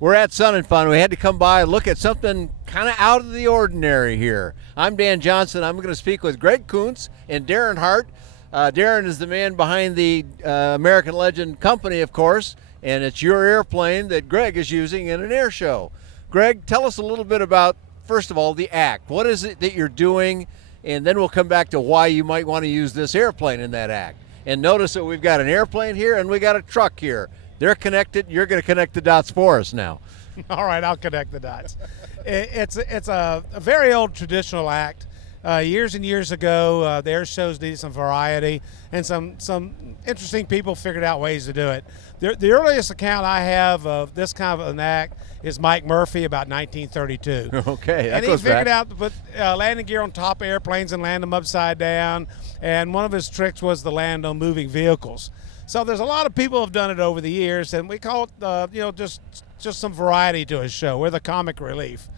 We're at Sun and Fun. We had to come by and look at something kind of out of the ordinary here. I'm Dan Johnson. I'm going to speak with Greg Koontz and Darren Hart. Darren is the man behind the American Legend company, of course, and it's your airplane that Greg is using in an air show. Greg, tell us a little bit about, first of all, the act. What is it that you're doing? And then we'll come back to why you might want to use this airplane in that act. And notice that we've got an airplane here and we got a truck here. They're connected. You're going to connect the dots for us now. All right, I'll connect the dots. It's a very old traditional act. Years and years ago, the air shows needed some variety, and some interesting people figured out ways to do it. The earliest account I have of this kind of an act is Mike Murphy about 1932. Okay, and he figured out to put landing gear on top of airplanes and land them upside down, and one of his tricks was to land on moving vehicles. So there's a lot of people who have done it over the years, and we call it, just some variety to a show. We're the comic relief.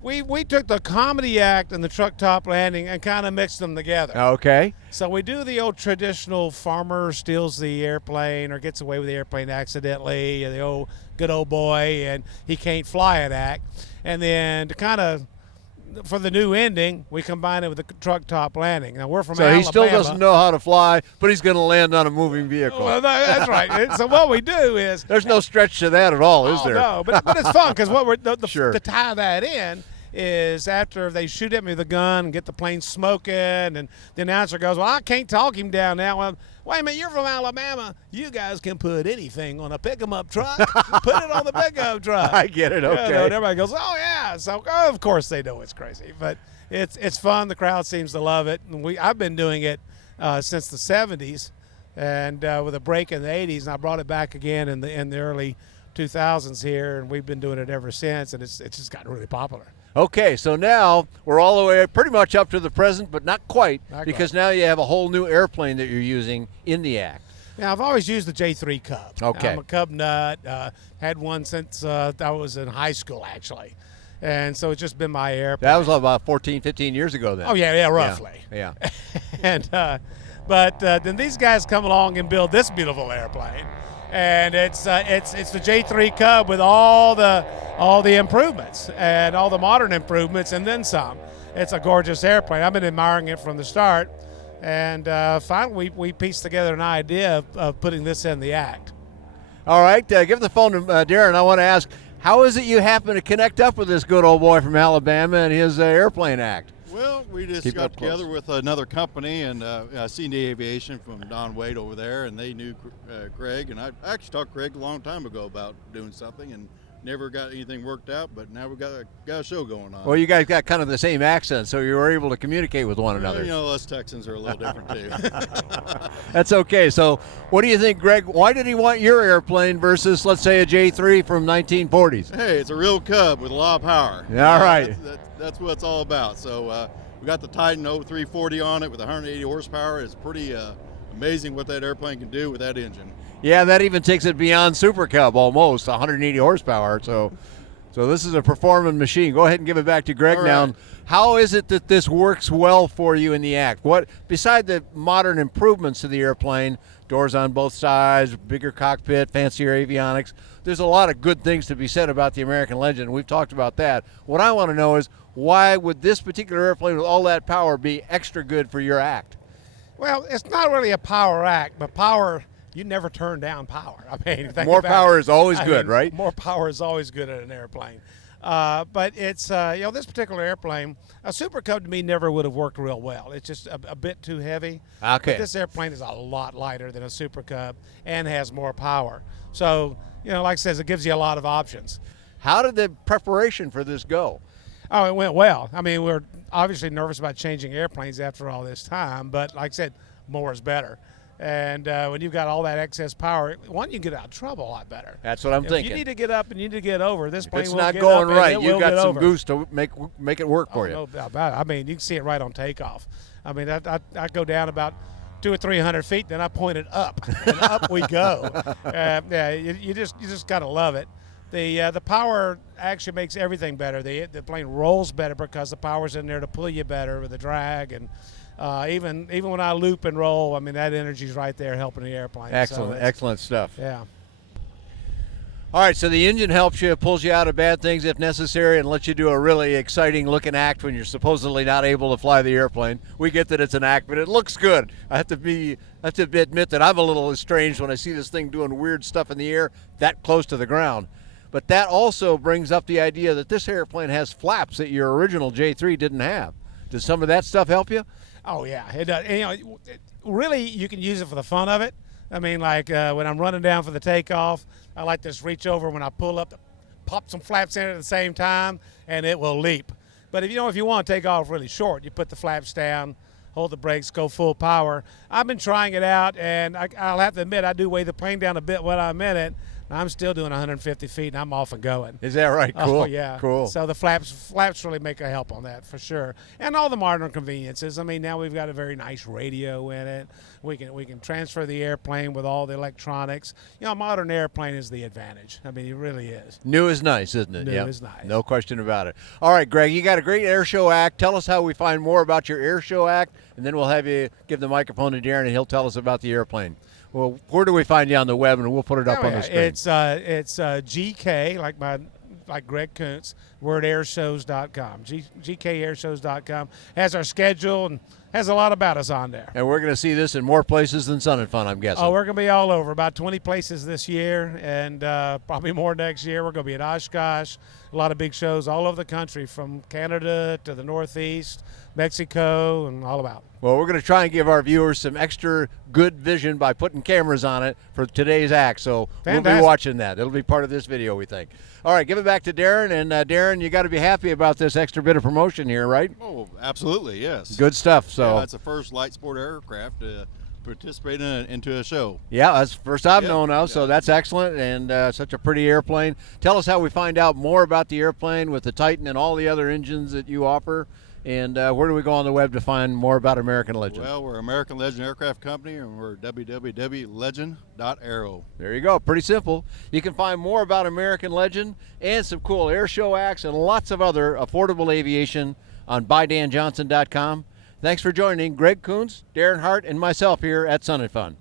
We took the comedy act and the truck top landing and kind of mixed them together. Okay. So we do the old traditional farmer steals the airplane or gets away with the airplane accidentally, the old good old boy, and he can't fly it act. And then to kind of, for the new ending, we combine it with the truck top landing. Now, we're from Alabama. So he still doesn't know how to fly, but he's going to land on a moving vehicle. Well, that's right. So what we do is... There's no stretch to that at all, is there? No, but it's fun because what we're Sure. to tie that in is after they shoot at me with a gun and get the plane smoking, and the announcer goes, well, I can't talk him down now. Well, wait a minute, you're from Alabama. You guys can put anything on a pick-em-up truck. Put it on the pickup truck. I get it, okay. And everybody goes, oh, yeah. So, of course, they know it's crazy. But it's fun. The crowd seems to love it. And I've been doing it since the 70s and with a break in the 80s, and I brought it back again in the early 2000s here, and we've been doing it ever since, and it's just gotten really popular. Okay, so now we're all the way pretty much up to the present, but not quite, because now you have a whole new airplane that you're using in the act. Now, I've always used the J3 Cub. Okay. I'm a Cub nut. Had one since I was in high school, actually. And so it's just been my airplane. That was about 14, 15 years ago then. Oh, yeah, roughly. Yeah. And but then these guys come along and build this beautiful airplane. And it's the J3 Cub with all the improvements and all the modern improvements and then some. It's a gorgeous airplane. I've been admiring it from the start, and finally we pieced together an idea of putting this in the act. All right, give the phone to Darren. I want to ask, how is it you happen to connect up with this good old boy from Alabama and his airplane act? Well, we just got together with another company, and seen the aviation from Don Wade over there, and they knew Greg, and I actually talked to Greg a long time ago about doing something, and never got anything worked out, but now we've got a show going on. Well, you guys got kind of the same accent, so you were able to communicate with one another. Well, us Texans are a little different, too. That's okay. So what do you think, Greg? Why did he want your airplane versus, let's say, a J3 from 1940s? Hey, it's a real Cub with a lot of power. All right. That's what it's all about. So we got the Titan 0340 on it with 180 horsepower. It's pretty amazing what that airplane can do with that engine. Yeah, that even takes it beyond Super Cub almost, 180 horsepower. So this is a performing machine. Go ahead and give it back to Greg now. How is it that this works well for you in the act? What, beside the modern improvements to the airplane, doors on both sides, bigger cockpit, fancier avionics, there's a lot of good things to be said about the American Legend. We've talked about that. What I want to know is, why would this particular airplane with all that power be extra good for your act? Well, it's not really a power act, but power, you never turn down power. I mean, more power is always good, right? More power is always good at an airplane. But it's, this particular airplane, a Super Cub to me never would have worked real well. It's just a bit too heavy. Okay. But this airplane is a lot lighter than a Super Cub and has more power. So, like I said, it gives you a lot of options. How did the preparation for this go? Oh, it went well. I mean, we're obviously nervous about changing airplanes after all this time, but like I said, more is better. And when you've got all that excess power, one, you can get out of trouble a lot better. That's what I'm thinking. If you need to get up and you need to get over, this plane it's will not get going up right. And You've got some over. goose to make it work for you. No doubt about it. I mean, you can see it right on takeoff. I mean, I go down about 200 or 300 feet, then I point it up, and up we go. You just got to love it. The power actually makes everything better. The plane rolls better because the power's in there to pull you better with the drag, and even when I loop and roll, I mean, that energy's right there helping the airplane. Excellent stuff. Yeah. All right, so the engine helps you, pulls you out of bad things if necessary, and lets you do a really exciting looking act when you're supposedly not able to fly the airplane. We get that it's an act, but it looks good. I have to admit that I'm a little estranged when I see this thing doing weird stuff in the air that close to the ground. But that also brings up the idea that this airplane has flaps that your original J3 didn't have. Does some of that stuff help you? Oh yeah, it does. And, really, you can use it for the fun of it. I mean, like when I'm running down for the takeoff, I like to just reach over when I pull up, pop some flaps in at the same time, and it will leap. But if you want to take off really short, you put the flaps down, hold the brakes, go full power. I've been trying it out, and I'll have to admit I do weigh the plane down a bit when I'm in it. I'm still doing 150 feet, and I'm off and going. Is that right? Cool. Oh, yeah. Cool. So the flaps really make a help on that for sure, and all the modern conveniences. I mean, now we've got a very nice radio in it. We can transfer the airplane with all the electronics. A modern airplane is the advantage. I mean, it really is. New is nice, isn't it? New Yep. is nice. No question about it. All right, Greg, you got a great Airshow act. Tell us how we find more about your Airshow act, and then we'll have you give the microphone to Darren, and he'll tell us about the airplane. Well, where do we find you on the web? And we'll put it up on the screen. It's GK, like Greg Koontz. We're at airshows.com. GKairshows.com has our schedule and has a lot about us on there. And we're going to see this in more places than Sun and Fun, I'm guessing. Oh, we're going to be all over, about 20 places this year, and probably more next year. We're going to be at Oshkosh, a lot of big shows all over the country, from Canada to the Northeast, Mexico, and all about. Well, we're going to try and give our viewers some extra good vision by putting cameras on it for today's act. So Fantastic. We'll be watching that. It'll be part of this video, we think. All right, give it back to Darren. And Darren, you got to be happy about this extra bit of promotion here, right? Oh, absolutely, yes. Good stuff. So yeah, it's the first light sport aircraft to participate into a show. Yeah, that's the first I've Yep. known of, so that's excellent, and such a pretty airplane. Tell us how we find out more about the airplane with the Titan and all the other engines that you offer. And where do we go on the web to find more about American Legend? Well, we're American Legend Aircraft Company, and we're www.legend.aero. There you go. Pretty simple. You can find more about American Legend and some cool air show acts and lots of other affordable aviation on BuyDanJohnson.com. Thanks for joining Greg Koontz, Darren Hart, and myself here at Sun and Fun.